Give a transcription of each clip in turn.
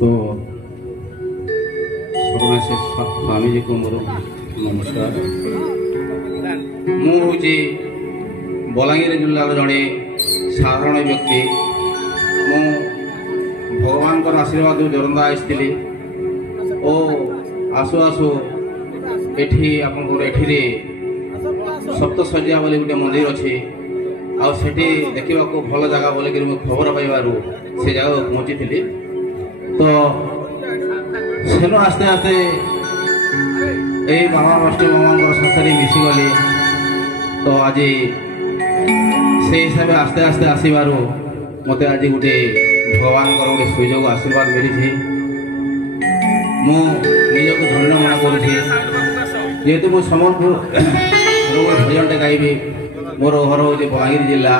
तो सकले से स्वामी जी को मोर नमस्कार। मुझे बलांगीर जिलार जड़े साधारण व्यक्ति। मु भगवान आशीर्वाद जोरंदा आसती ओ आसु आसु एठी एठी सप्तशଯ୍ୟା बोली गोटे मंदिर अच्छे आठी देखा भल जगह बोलिक खबर पाइबारू से जगह पहुँची थी। तो सेन आस्ते आस्ते यही बाबा अष्टी मामा साथ मिशीगली। तो आज से हिसाब से आस्ते आस्ते आसबार मत आज गोटे भगवान गोटे सुजोग आशीर्वाद मिली। मुझक धन्य मन करेतु मु सम्बलपुर भजनटे गाइबी। मोर घर हूँ बलांगीर जिला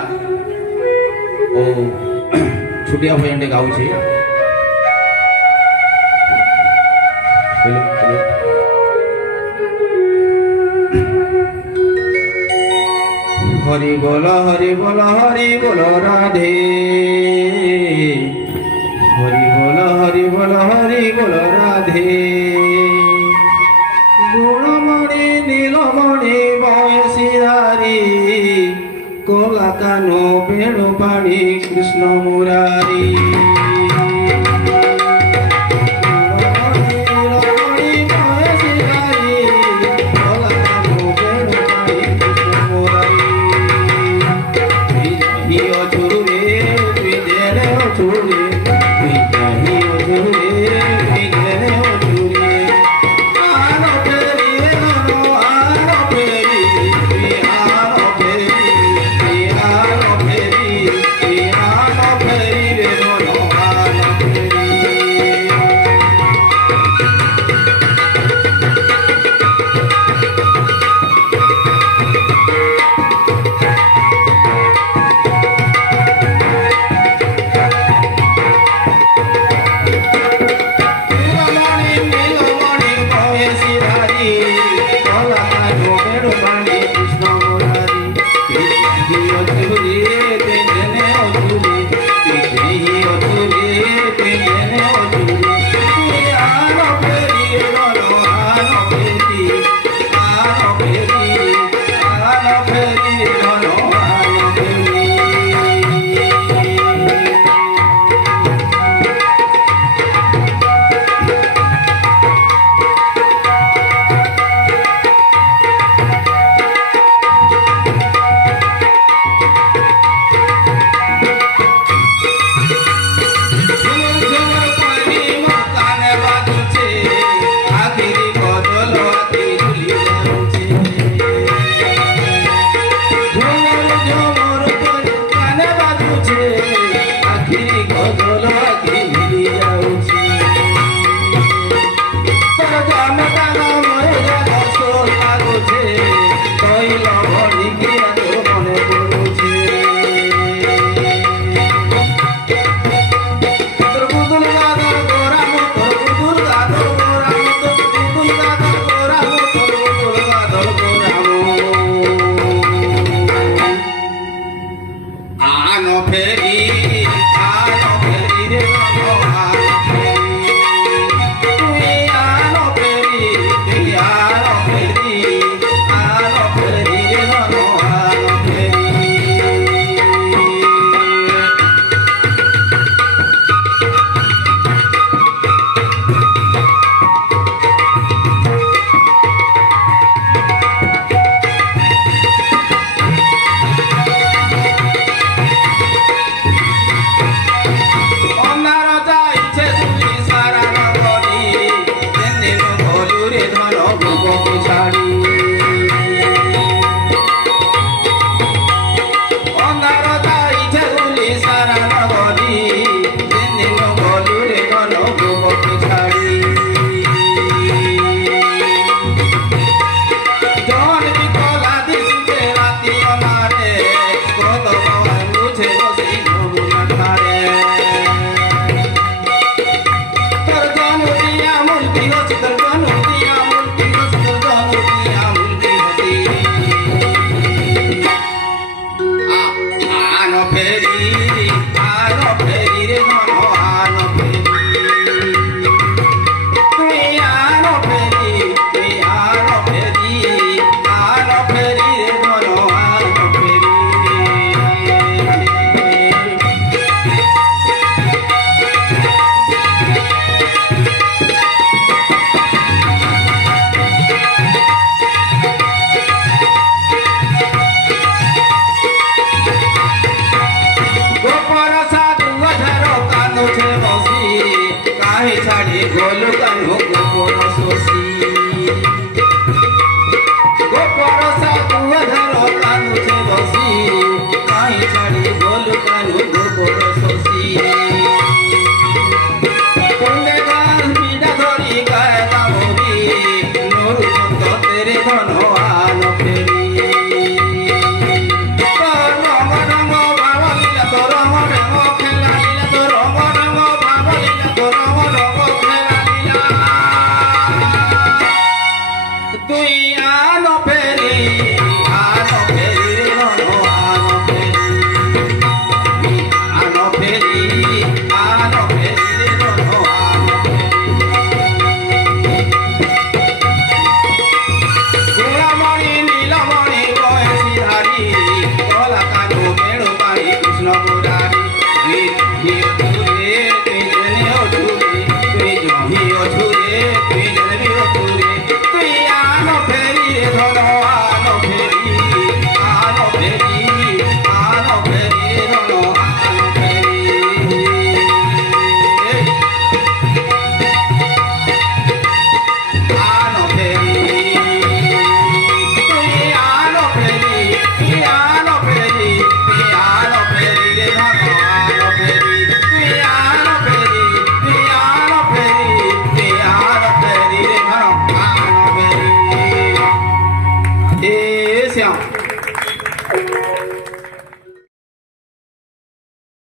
और छुटिया भजनटे गाँची। हरि बोल हरि बोल हरि बोल राधे। हरि बोल हरि बोल हरि बोल राधे। गुणमणि नीलमणि बयसीधारी कोला कानो वेणु पाणी कृष्ण मुरारी। Krishna Murari, গলু কানু গোপর শশী গোপর সাধু ধর কানুছে বসি কাহি ছাড়ি গলু কানু গোপর শশী তুঙ্গে গান পিঠা ধরি গায়ে কামড়ি নরু ছন্দ তেরে ঘন আন ফেরি Esse é